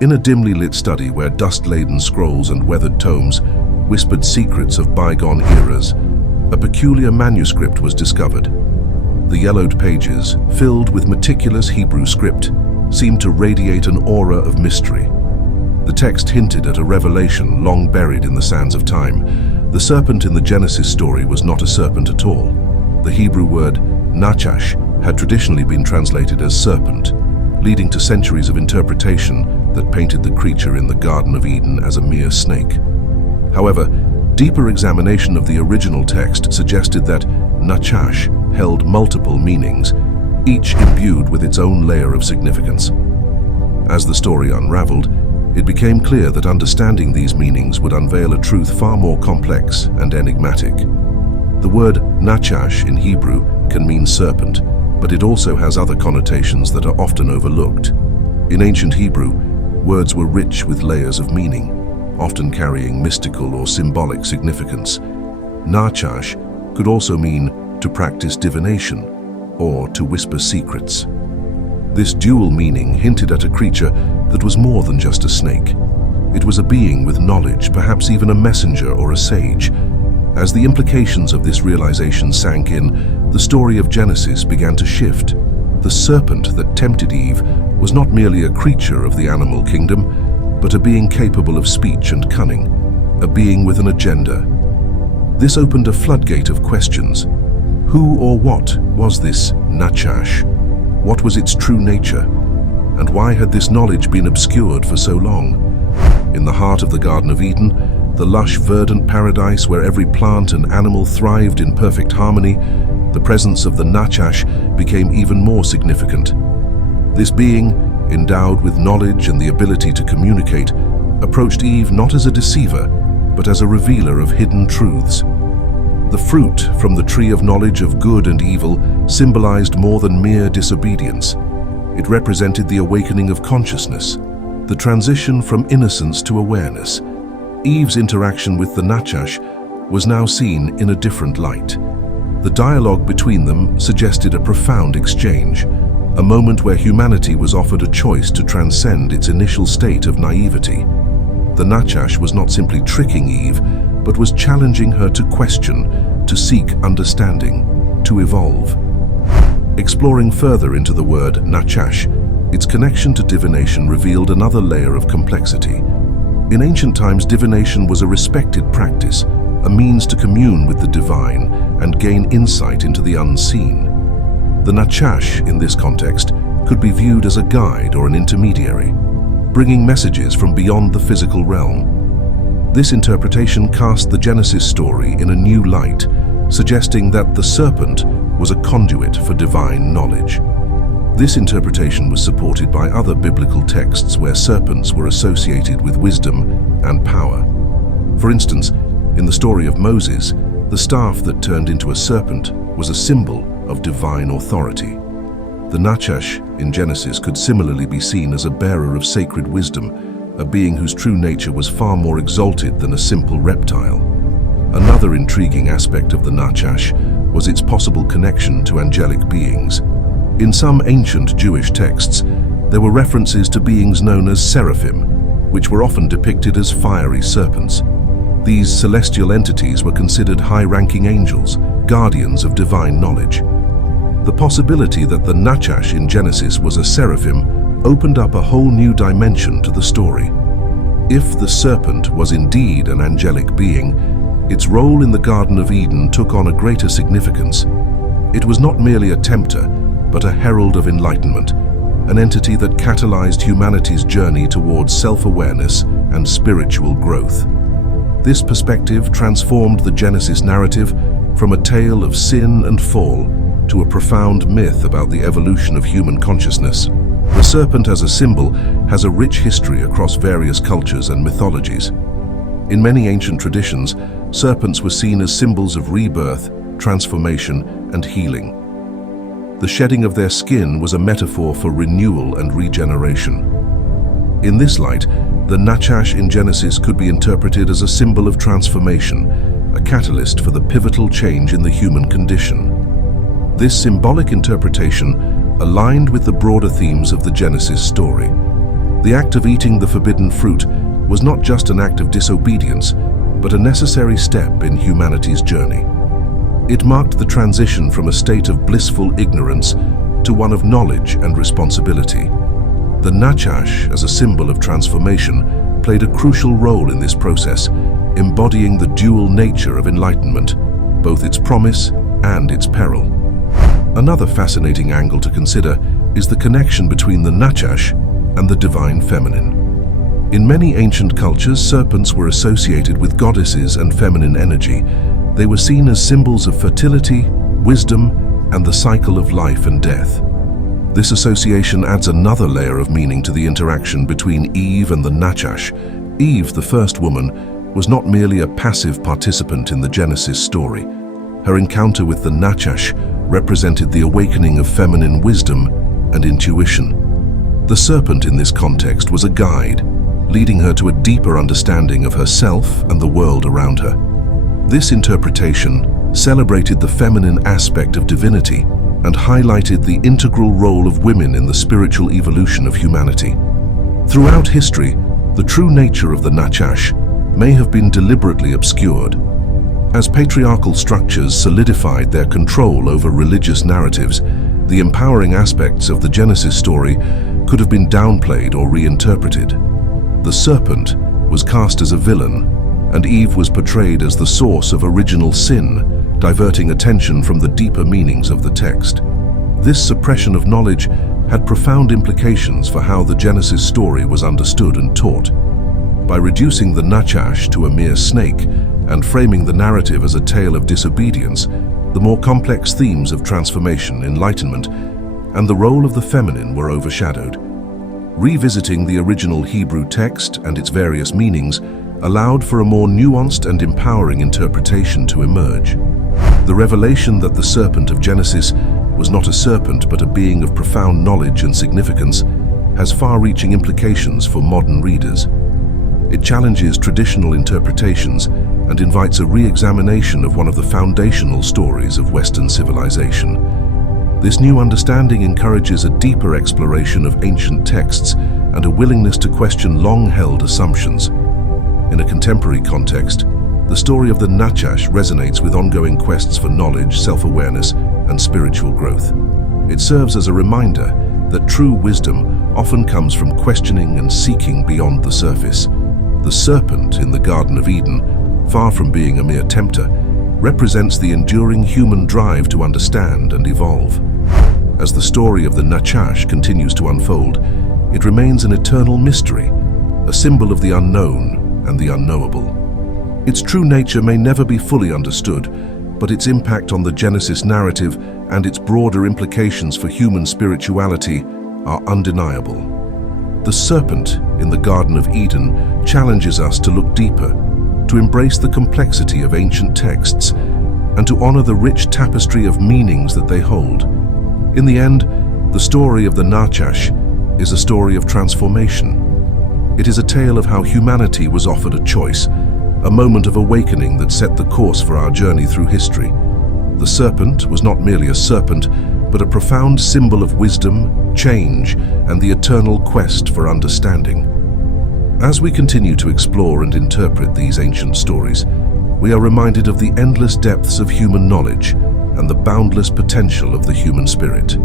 In a dimly lit study where dust-laden scrolls and weathered tomes whispered secrets of bygone eras, a peculiar manuscript was discovered. The yellowed pages, filled with meticulous Hebrew script, seemed to radiate an aura of mystery. The text hinted at a revelation long buried in the sands of time. The serpent in the Genesis story was not a serpent at all. The Hebrew word nachash had traditionally been translated as serpent, leading to centuries of interpretation that painted the creature in the Garden of Eden as a mere snake. However, deeper examination of the original text suggested that nachash held multiple meanings, each imbued with its own layer of significance. As the story unraveled, it became clear that understanding these meanings would unveil a truth far more complex and enigmatic. The word nachash in Hebrew can mean serpent, but it also has other connotations that are often overlooked. In ancient Hebrew, words were rich with layers of meaning, often carrying mystical or symbolic significance. Nachash could also mean to practice divination or to whisper secrets. This dual meaning hinted at a creature that was more than just a snake. It was a being with knowledge, perhaps even a messenger or a sage. As the implications of this realization sank in, the story of Genesis began to shift. The serpent that tempted Eve was not merely a creature of the animal kingdom, but a being capable of speech and cunning, a being with an agenda. This opened a floodgate of questions. Who or what was this nachash? What was its true nature? And why had this knowledge been obscured for so long? In the heart of the Garden of Eden, the lush, verdant paradise where every plant and animal thrived in perfect harmony, the presence of the nachash became even more significant. This being, endowed with knowledge and the ability to communicate, approached Eve not as a deceiver, but as a revealer of hidden truths. The fruit from the tree of knowledge of good and evil symbolized more than mere disobedience. It represented the awakening of consciousness, the transition from innocence to awareness. Eve's interaction with the nachash was now seen in a different light. The dialogue between them suggested a profound exchange, a moment where humanity was offered a choice to transcend its initial state of naivety. The nachash was not simply tricking Eve, but was challenging her to question, to seek understanding, to evolve. Exploring further into the word nachash, its connection to divination revealed another layer of complexity. In ancient times, divination was a respected practice, a means to commune with the divine and gain insight into the unseen. The nachash, in this context, could be viewed as a guide or an intermediary, bringing messages from beyond the physical realm. This interpretation cast the Genesis story in a new light, suggesting that the serpent was a conduit for divine knowledge. This interpretation was supported by other biblical texts where serpents were associated with wisdom and power. For instance, in the story of Moses, the staff that turned into a serpent was a symbol of divine authority. The nachash in Genesis could similarly be seen as a bearer of sacred wisdom, a being whose true nature was far more exalted than a simple reptile. Another intriguing aspect of the nachash was its possible connection to angelic beings. In some ancient Jewish texts, there were references to beings known as seraphim, which were often depicted as fiery serpents. These celestial entities were considered high-ranking angels, guardians of divine knowledge. The possibility that the nachash in Genesis was a seraphim opened up a whole new dimension to the story. If the serpent was indeed an angelic being, its role in the Garden of Eden took on a greater significance. It was not merely a tempter, but a herald of enlightenment, an entity that catalyzed humanity's journey towards self-awareness and spiritual growth. This perspective transformed the Genesis narrative from a tale of sin and fall to a profound myth about the evolution of human consciousness. The serpent as a symbol has a rich history across various cultures and mythologies. In many ancient traditions, serpents were seen as symbols of rebirth, transformation, and healing. The shedding of their skin was a metaphor for renewal and regeneration. In this light, the nachash in Genesis could be interpreted as a symbol of transformation, a catalyst for the pivotal change in the human condition. This symbolic interpretation aligned with the broader themes of the Genesis story. The act of eating the forbidden fruit was not just an act of disobedience, but a necessary step in humanity's journey. It marked the transition from a state of blissful ignorance to one of knowledge and responsibility. The nachash, as a symbol of transformation, played a crucial role in this process, embodying the dual nature of enlightenment, both its promise and its peril. Another fascinating angle to consider is the connection between the nachash and the divine feminine. In many ancient cultures, serpents were associated with goddesses and feminine energy. They were seen as symbols of fertility, wisdom, and the cycle of life and death. This association adds another layer of meaning to the interaction between Eve and the nachash. Eve, the first woman, was not merely a passive participant in the Genesis story. Her encounter with the nachash represented the awakening of feminine wisdom and intuition. The serpent in this context was a guide, leading her to a deeper understanding of herself and the world around her. This interpretation celebrated the feminine aspect of divinity and highlighted the integral role of women in the spiritual evolution of humanity. Throughout history, the true nature of the nachash may have been deliberately obscured. As patriarchal structures solidified their control over religious narratives, the empowering aspects of the Genesis story could have been downplayed or reinterpreted. The serpent was cast as a villain, and Eve was portrayed as the source of original sin, diverting attention from the deeper meanings of the text. This suppression of knowledge had profound implications for how the Genesis story was understood and taught. By reducing the nachash to a mere snake and framing the narrative as a tale of disobedience, the more complex themes of transformation, enlightenment, and the role of the feminine were overshadowed. Revisiting the original Hebrew text and its various meanings allowed for a more nuanced and empowering interpretation to emerge. The revelation that the serpent of Genesis was not a serpent but a being of profound knowledge and significance has far-reaching implications for modern readers. It challenges traditional interpretations and invites a re-examination of one of the foundational stories of Western civilization. This new understanding encourages a deeper exploration of ancient texts and a willingness to question long-held assumptions. In a contemporary context, the story of the nachash resonates with ongoing quests for knowledge, self-awareness, and spiritual growth. It serves as a reminder that true wisdom often comes from questioning and seeking beyond the surface. The serpent in the Garden of Eden, far from being a mere tempter, represents the enduring human drive to understand and evolve. As the story of the nachash continues to unfold, it remains an eternal mystery, a symbol of the unknown and the unknowable. Its true nature may never be fully understood, but its impact on the Genesis narrative and its broader implications for human spirituality are undeniable. The serpent in the Garden of Eden challenges us to look deeper, to embrace the complexity of ancient texts, and to honor the rich tapestry of meanings that they hold. In the end, the story of the nachash is a story of transformation. It is a tale of how humanity was offered a choice, a moment of awakening that set the course for our journey through history. The serpent was not merely a serpent, but a profound symbol of wisdom, change, and the eternal quest for understanding. As we continue to explore and interpret these ancient stories, we are reminded of the endless depths of human knowledge and the boundless potential of the human spirit.